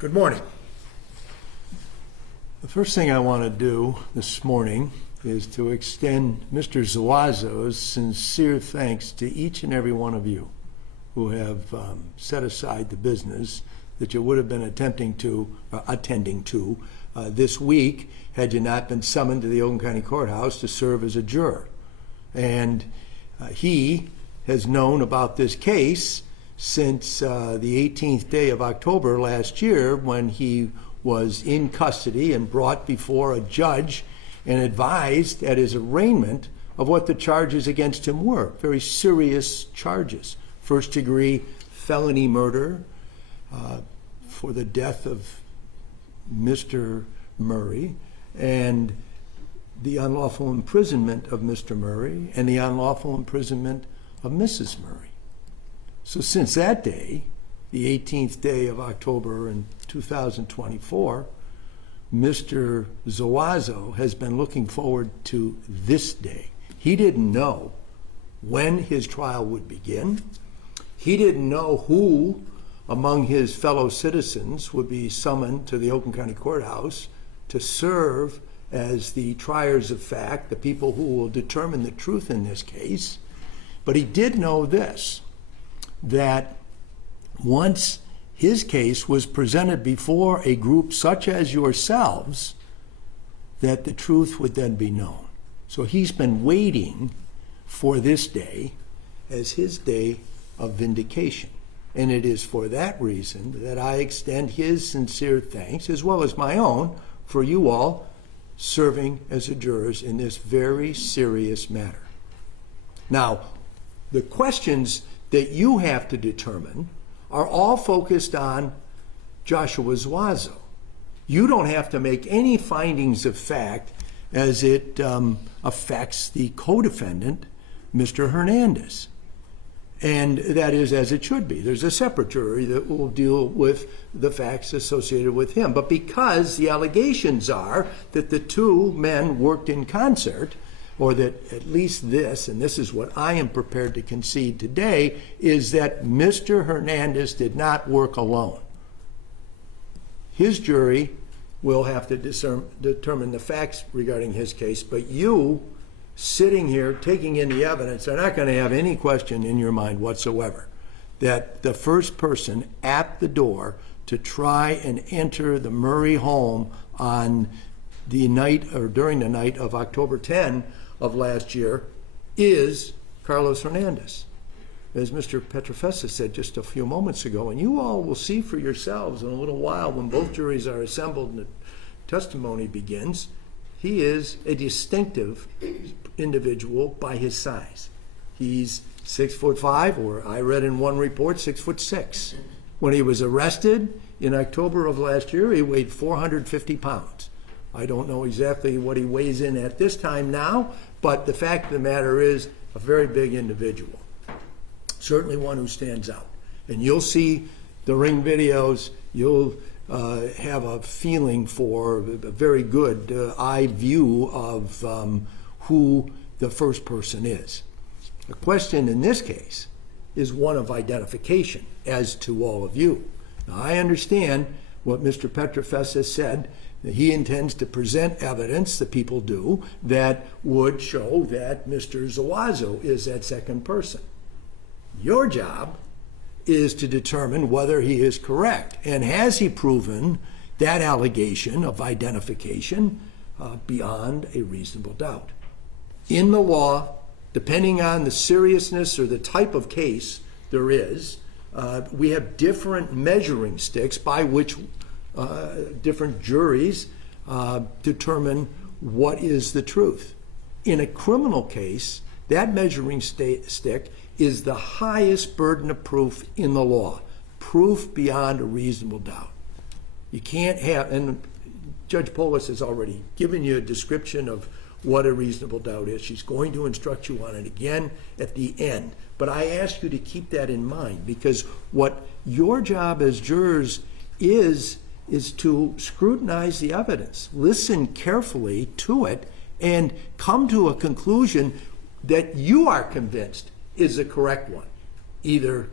Good morning. The first thing I want to do this morning is to extend Mr. Zuazo's sincere thanks to each and every one of you who have set aside the business that you would have been attending to this week had you not been summoned to the Oakland County Courthouse to serve as a juror. And he has known about this case since the 18th day of October last year, when he was in custody and brought before a judge and advised at his arraignment of what the charges against him were. Very serious charges. First-degree felony murder for the death of Mr. Murray, and the unlawful imprisonment of Mr. Murray, and the unlawful imprisonment of Mrs. Murray. So since that day, the 18th day of October in 2024, Mr. Zuazo has been looking forward to this day. He didn't know when his trial would begin. He didn't know who among his fellow citizens would be summoned to the Oakland County Courthouse to serve as the triers of fact, the people who will determine the truth in this case. But he did know this, that once his case was presented before a group such as yourselves, that the truth would then be known. So he's been waiting for this day as his day of vindication. And it is for that reason that I extend his sincere thanks, as well as my own, for you all serving as jurors in this very serious matter. Now, the questions that you have to determine are all focused on Joshua Zuazo. You don't have to make any findings of fact as it affects the co-defendant, Mr. Hernandez. And that is as it should be. There's a separate jury that will deal with the facts associated with him. But because the allegations are that the two men worked in concert, or that at least this, and this is what I am prepared to concede today, is that Mr. Hernandez did not work alone. His jury will have to determine the facts regarding his case, but you, sitting here taking in the evidence, are not going to have any question in your mind whatsoever that the first person at the door to try and enter the Murray home on the night, or during the night of October 10 of last year, is Carlos Hernandez. As Mr. Petrofessa said just a few moments ago, and you all will see for yourselves in a little while when both juries are assembled and the testimony begins, he is a distinctive individual by his size. He's 6'5", or I read in one report 6'6". When he was arrested in October of last year, he weighed 450 pounds. I don't know exactly what he weighs in at this time now, but the fact of the matter is a very big individual. Certainly one who stands out. And you'll see the ring videos, you'll have a feeling for a very good eye view of who the first person is. The question in this case is one of identification, as to all of you. Now, I understand what Mr. Petrofessa said, that he intends to present evidence, the people do, that would show that Mr. Zuazo is that second person. Your job is to determine whether he is correct, and has he proven that allegation of identification beyond a reasonable doubt. In the law, depending on the seriousness or the type of case there is, we have different measuring sticks by which different juries determine what is the truth. In a criminal case, that measuring stick is the highest burden of proof in the law, proof beyond a reasonable doubt. You can't have, and Judge Polis has already given you a description of what a reasonable doubt is. She's going to instruct you on it again at the end. But I ask you to keep that in mind, because what your job as jurors is to scrutinize the evidence, listen carefully to it, and come to a conclusion that you are convinced is the correct one. Either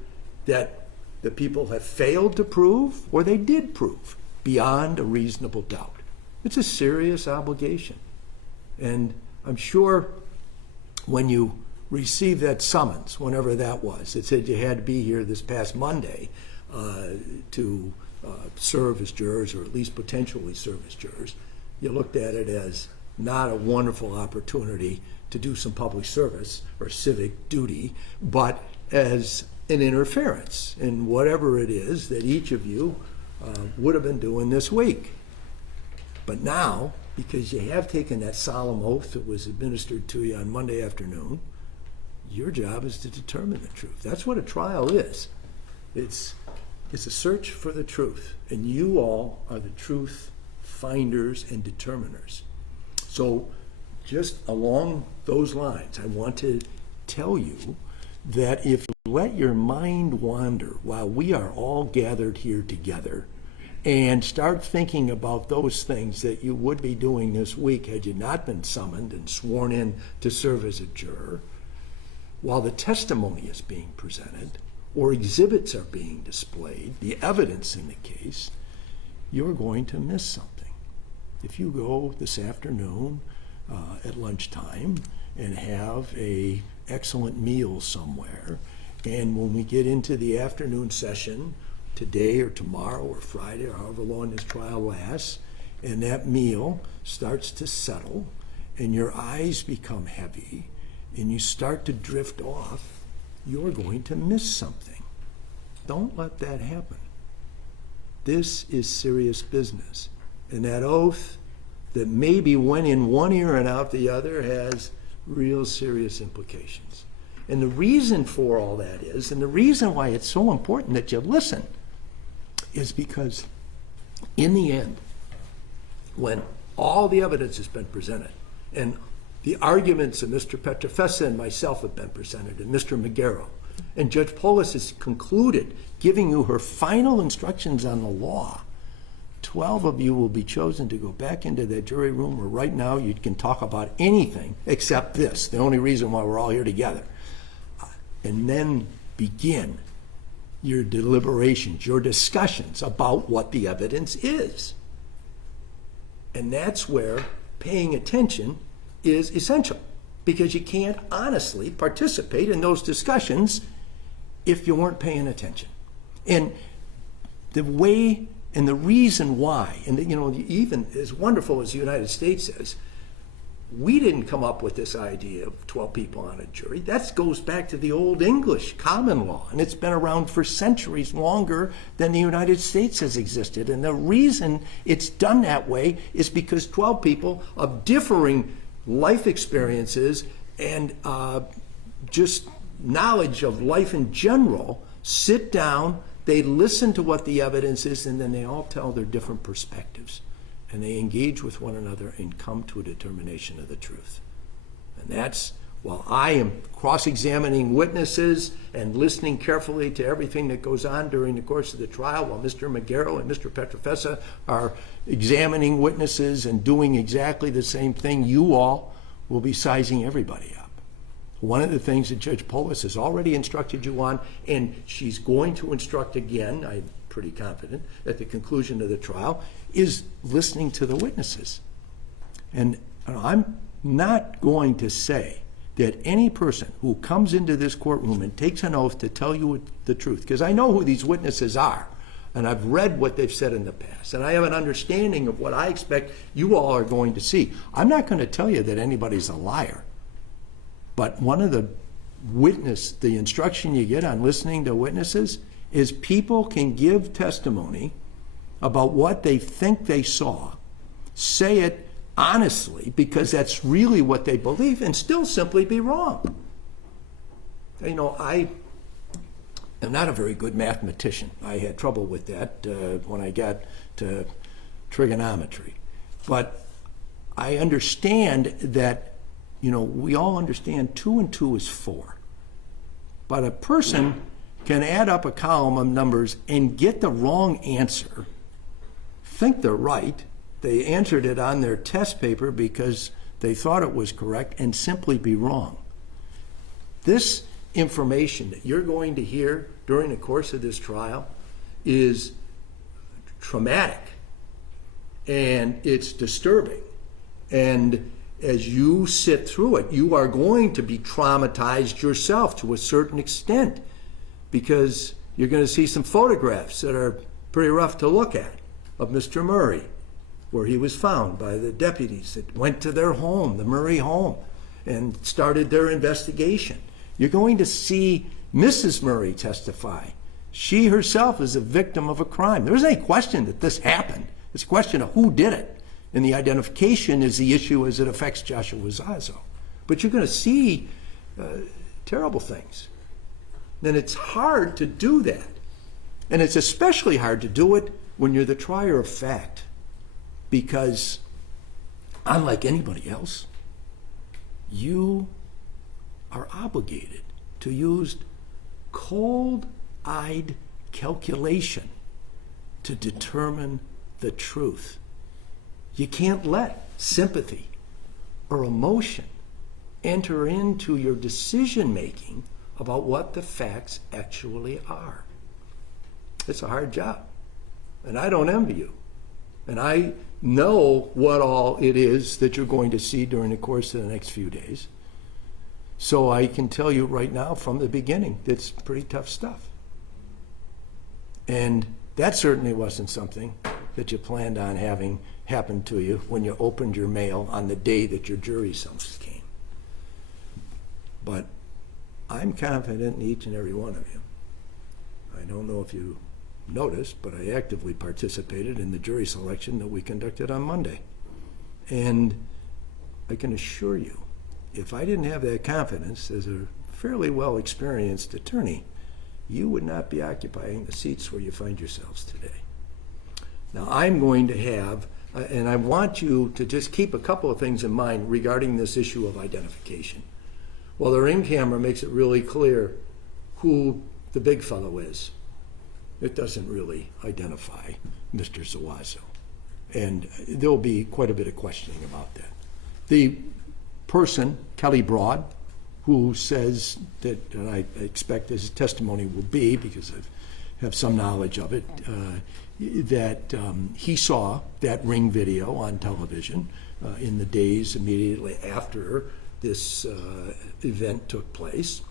that that people have failed to prove or they did prove beyond a reasonable doubt. It's a serious obligation. And I'm sure when you received that summons, whenever that was, it said you had to be here this past Monday to serve as jurors, or at least potentially serve as jurors, you looked at it as not a wonderful opportunity to do some public service or civic duty, but as an interference in whatever it is that each of you would have been doing this week. But now, because you have taken that solemn oath that was administered to you on Monday afternoon, your job is to determine the truth. That's what a trial is. It's a search for the truth, and you all are the truth finders and determiners. So just along those lines, I want to tell you that if you let your mind wander while we are all gathered here together and start thinking about those things that you would be doing this week had you not been summoned and sworn in to serve as a juror, while the testimony is being presented or exhibits are being displayed, the evidence in the case, you're going to miss something. If you go this afternoon at lunchtime and have a excellent meal somewhere, and when we get into the afternoon session today or tomorrow or Friday or however long this trial lasts, and that meal starts to settle and your eyes become heavy and you start to drift off, you're going to miss something. Don't let that happen. This is serious business. And that oath that maybe went in one ear and out the other has real serious implications. And the reason for all that is, and the reason why it's so important that you listen, is because in the end, when all the evidence has been presented, and the arguments of Mr. Petrofessa and myself have been presented, and Mr. Magaro, and Judge Polis has concluded, giving you her final instructions on the law, 12 of you will be chosen to go back into that jury room where right now you can talk about anything except this, the only reason why we're all here together. And then begin your deliberations, your discussions about what the evidence is. And that's where paying attention is essential, because you can't honestly participate in those discussions if you weren't paying attention. And the way and the reason why, and even as wonderful as the United States is, we didn't come up with this idea of 12 people on a jury. That goes back to the Old English common law, and it's been around for centuries longer than the United States has existed. And the reason it's done that way is because 12 people of differing life experiences and just knowledge of life in general sit down, they listen to what the evidence is, and then they all tell their different perspectives. And they engage with one another and come to a determination of the truth. And that's, while I am cross-examining witnesses and listening carefully to everything that goes on during the course of the trial, while Mr. Magaro and Mr. Petrofessa are examining witnesses and doing exactly the same thing, you all will be sizing everybody up. One of the things that Judge Polis has already instructed you on, and she's going to instruct again, I'm pretty confident, at the conclusion of the trial, is listening to the witnesses. And I'm not going to say that any person who comes into this courtroom and takes an oath to tell you the truth, because I know who these witnesses are, and I've read what they've said in the past, and I have an understanding of what I expect you all are going to see. I'm not going to tell you that anybody's a liar. But one of the instruction you get on listening to witnesses is people can give testimony about what they think they saw, say it honestly because that's really what they believe, and still simply be wrong. I am not a very good mathematician. I had trouble with that when I got to trigonometry. But I understand that, we all understand 2 and 2 is 4. But a person can add up a column of numbers and get the wrong answer, think they're right, they answered it on their test paper because they thought it was correct, and simply be wrong. This information that you're going to hear during the course of this trial is traumatic, and it's disturbing. And as you sit through it, you are going to be traumatized yourself to a certain extent, because you're going to see some photographs that are pretty rough to look at of Mr. Murray, where he was found by the deputies that went to their home, the Murray home, and started their investigation. You're going to see Mrs. Murray testify. She herself is a victim of a crime. There isn't any question that this happened. It's a question of who did it. And the identification is the issue as it affects Joshua Zuazo. But you're going to see terrible things. And it's hard to do that. And it's especially hard to do it when you're the trier of fact. Because unlike anybody else, you are obligated to use cold-eyed calculation to determine the truth. You can't let sympathy or emotion enter into your decision-making about what the facts actually are. It's a hard job, and I don't envy you. And I know what all it is that you're going to see during the course of the next few days. So I can tell you right now from the beginning, it's pretty tough stuff. And that certainly wasn't something that you planned on having happen to you when you opened your mail on the day that your jury summons came. But I'm confident in each and every one of you. I don't know if you noticed, but I actively participated in the jury selection that we conducted on Monday. And I can assure you, if I didn't have that confidence as a fairly well-experienced attorney, you would not be occupying the seats where you find yourselves today. Now, I'm going to have, and I want you to just keep a couple of things in mind regarding this issue of identification. Well, the ring camera makes it really clear who the big fellow is. It doesn't really identify Mr. Zuazo. And there'll be quite a bit of questioning about that. The person, Kelly Broad, who says that, and I expect his testimony will be, because I have some knowledge of it, that he saw that ring video on television in the days immediately after this event took place.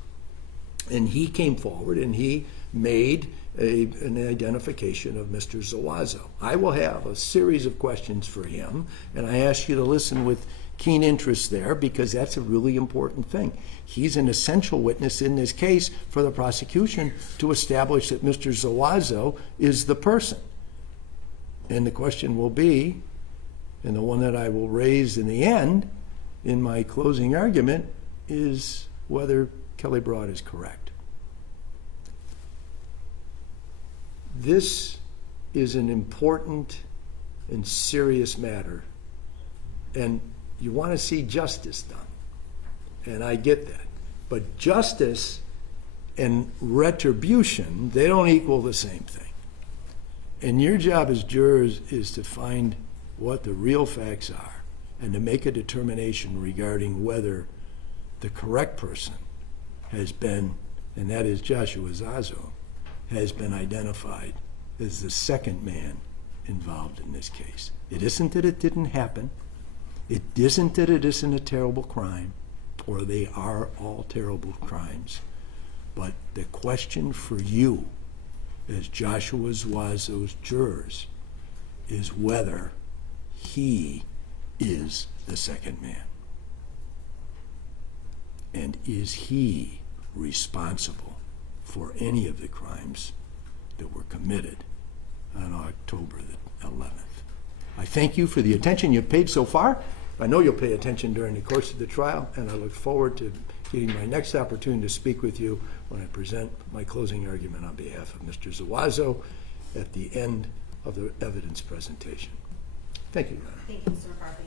And he came forward and he made an identification of Mr. Zuazo. I will have a series of questions for him, and I ask you to listen with keen interest there, because that's a really important thing. He's an essential witness in this case for the prosecution to establish that Mr. Zuazo is the person. And the question will be, and the one that I will raise in the end in my closing argument, is whether Kelly Broad is correct. This is an important and serious matter, and you want to see justice done, and I get that. But justice and retribution, they don't equal the same thing. And your job as jurors is to find what the real facts are and to make a determination regarding whether the correct person has been, and that is Joshua Zuazo, has been identified as the second man involved in this case. It isn't that it didn't happen. It isn't that it isn't a terrible crime, or they are all terrible crimes. But the question for you as Joshua Zuazo's jurors is whether he is the second man. And is he responsible for any of the crimes that were committed on October the 11th? I thank you for the attention you've paid so far. I know you'll pay attention during the course of the trial, and I look forward to getting my next opportunity to speak with you when I present my closing argument on behalf of Mr. Zuazo at the end of the evidence presentation. Thank you, Your Honor. Thank you, Mr. McCarthy.